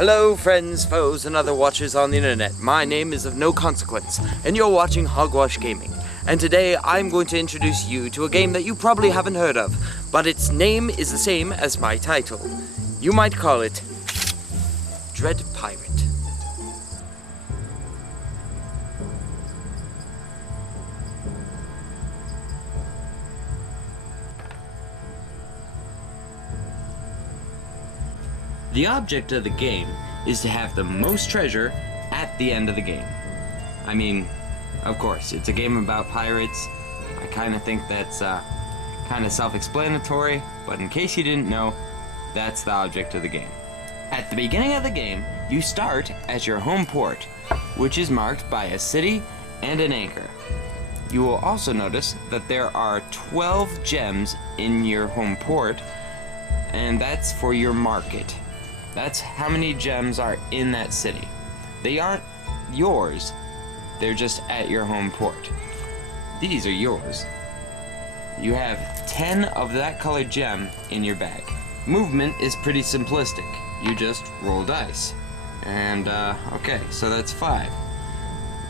Hello friends, foes, and other watchers on the internet. My name is of no consequence, and you're watching Hogwash Gaming. And today I'm going to introduce you to a game that you probably haven't heard of, but its name is the same as my title. You might call it Dread Pirate. The object of the game is to have the most treasure at the end of the game. I mean, of course, it's a game about pirates. I kind of think that's kind of self-explanatory, but in case you didn't know, that's the object of the game. At the beginning of the game, you start at your home port, which is marked by a city and an anchor. You will also notice that there are 12 gems in your home port, and that's for your market. That's how many gems are in that city. They aren't yours, they're just at your home port. These are yours. You have 10 of that colored gem in your bag. Movement is pretty simplistic. You just roll dice. And, okay, so that's 5.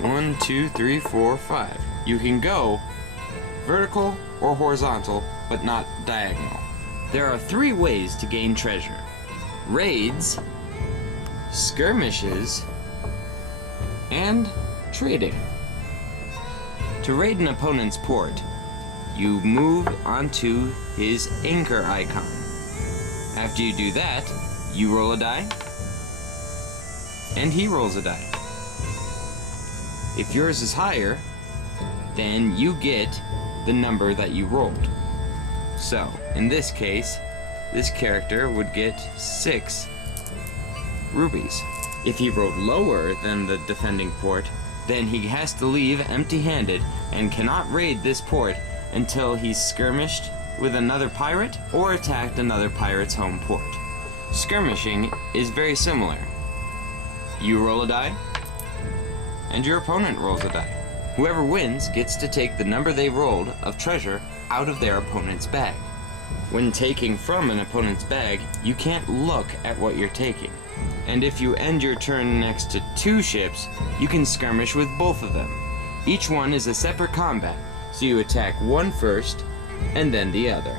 1, 2, 3, 4, 5. You can go vertical or horizontal, but not diagonal. There are 3 ways to gain treasure: raids, skirmishes, and trading. To raid an opponent's port, you move onto his anchor icon. After you do that, you roll a die, and he rolls a die. If yours is higher, then you get the number that you rolled. So, in this case, this character would get 6 rubies. If he rolled lower than the defending port, then he has to leave empty-handed and cannot raid this port until he's skirmished with another pirate or attacked another pirate's home port. Skirmishing is very similar. You roll a die, and your opponent rolls a die. Whoever wins gets to take the number they rolled of treasure out of their opponent's bag. When taking from an opponent's bag, you can't look at what you're taking. And if you end your turn next to 2 ships, you can skirmish with both of them. Each one is a separate combat, so you attack one first, and then the other.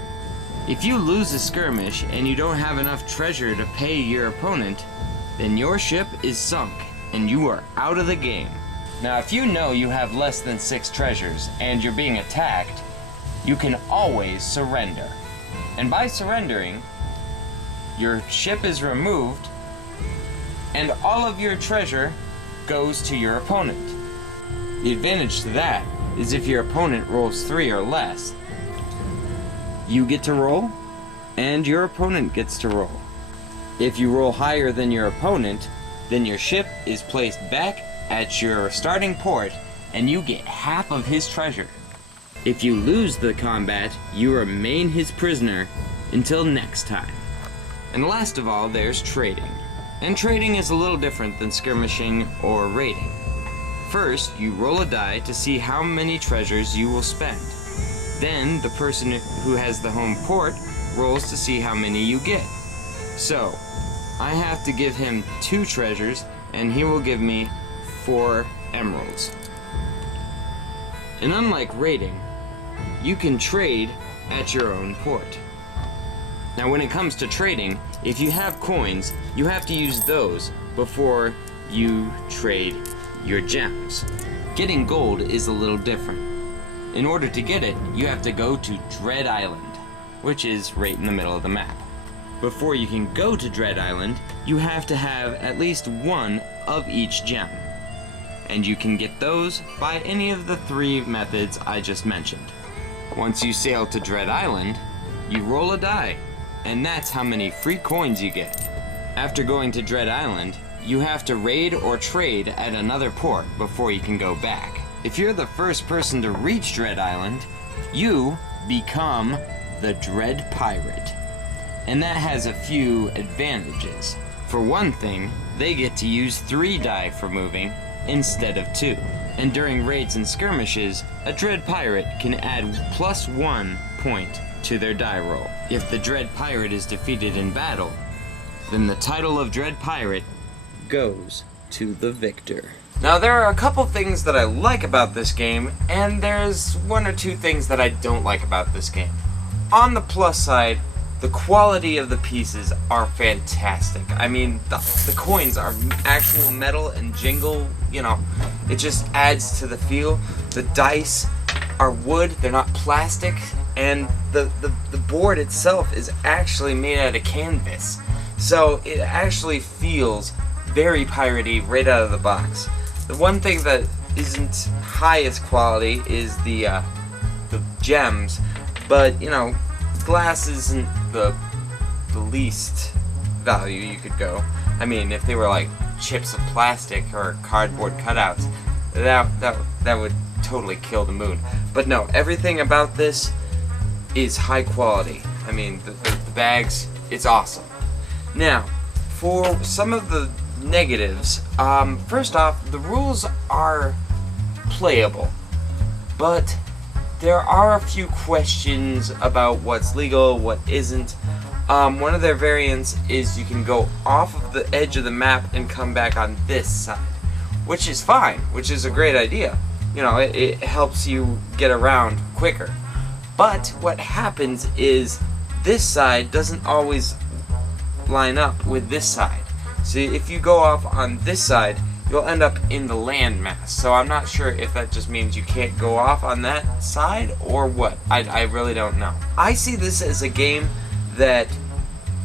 If you lose a skirmish and you don't have enough treasure to pay your opponent, then your ship is sunk, and you are out of the game. Now, if you know you have less than 6 treasures, and you're being attacked, you can always surrender. And by surrendering, your ship is removed, and all of your treasure goes to your opponent. The advantage to that is if your opponent rolls 3 or less, you get to roll, and your opponent gets to roll. If you roll higher than your opponent, then your ship is placed back at your starting port, and you get half of his treasure. If you lose the combat, you remain his prisoner until next time. And last of all, there's trading. And trading is a little different than skirmishing or raiding. First, you roll a die to see how many treasures you will spend. Then, the person who has the home port rolls to see how many you get. So, I have to give him 2 treasures, and he will give me 4 emeralds. And unlike raiding, you can trade at your own port. Now, when it comes to trading, if you have coins, you have to use those before you trade your gems. Getting gold is a little different. In order to get it, you have to go to Dread Island, which is right in the middle of the map. Before you can go to Dread Island, you have to have at least 1 of each gem. And you can get those by any of the 3 methods I just mentioned. Once you sail to Dread Island, you roll a die, and that's how many free coins you get. After going to Dread Island, you have to raid or trade at another port before you can go back. If you're the first person to reach Dread Island, you become the Dread Pirate. And that has a few advantages. For one thing, they get to use 3 die for moving instead of 2. And during raids and skirmishes, a Dread Pirate can add +1 point to their die roll. If the Dread Pirate is defeated in battle, then the title of Dread Pirate goes to the victor. Now, there are a couple things that I like about this game, and there's one or two things that I don't like about this game. On the plus side, the quality of the pieces are fantastic. I mean, the coins are actual metal and jingle, you know, it just adds to the feel. The dice are wood, they're not plastic, and the board itself is actually made out of canvas. So it actually feels very piratey right out of the box. The one thing that isn't highest quality is the gems, but you know, glass isn't the least value you could go. I mean, if they were like chips of plastic or cardboard cutouts, that would totally kill the mood. But no, everything about this is high quality. I mean, the bags, it's awesome. Now, for some of the negatives, first off, the rules are playable, but there are a few questions about what's legal, what isn't. One of their variants is you can go off of the edge of the map and come back on this side, which is fine, which is a great idea. You know, it helps you get around quicker. But what happens is this side doesn't always line up with this side. So if you go off on this side, you'll end up in the landmass. So I'm not sure if that just means you can't go off on that side or what. I really don't know. I see this as a game that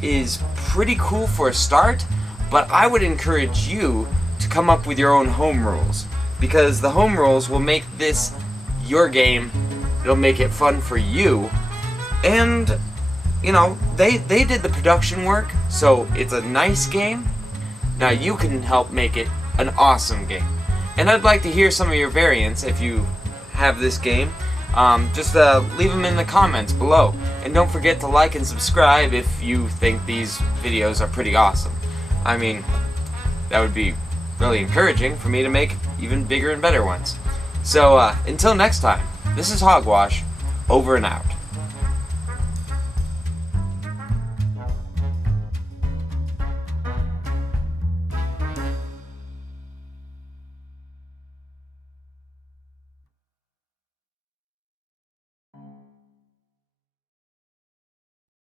is pretty cool for a start, but I would encourage you to come up with your own home rules, because the home rules will make this your game. It'll make it fun for you, and you know, they did the production work, so it's a nice game. Now you can help make it an awesome game. And I'd like to hear some of your variants if you have this game. Just leave them in the comments below. And don't forget to like and subscribe if you think these videos are pretty awesome. I mean, that would be really encouraging for me to make even bigger and better ones. So until next time, this is Hogwash, over and out.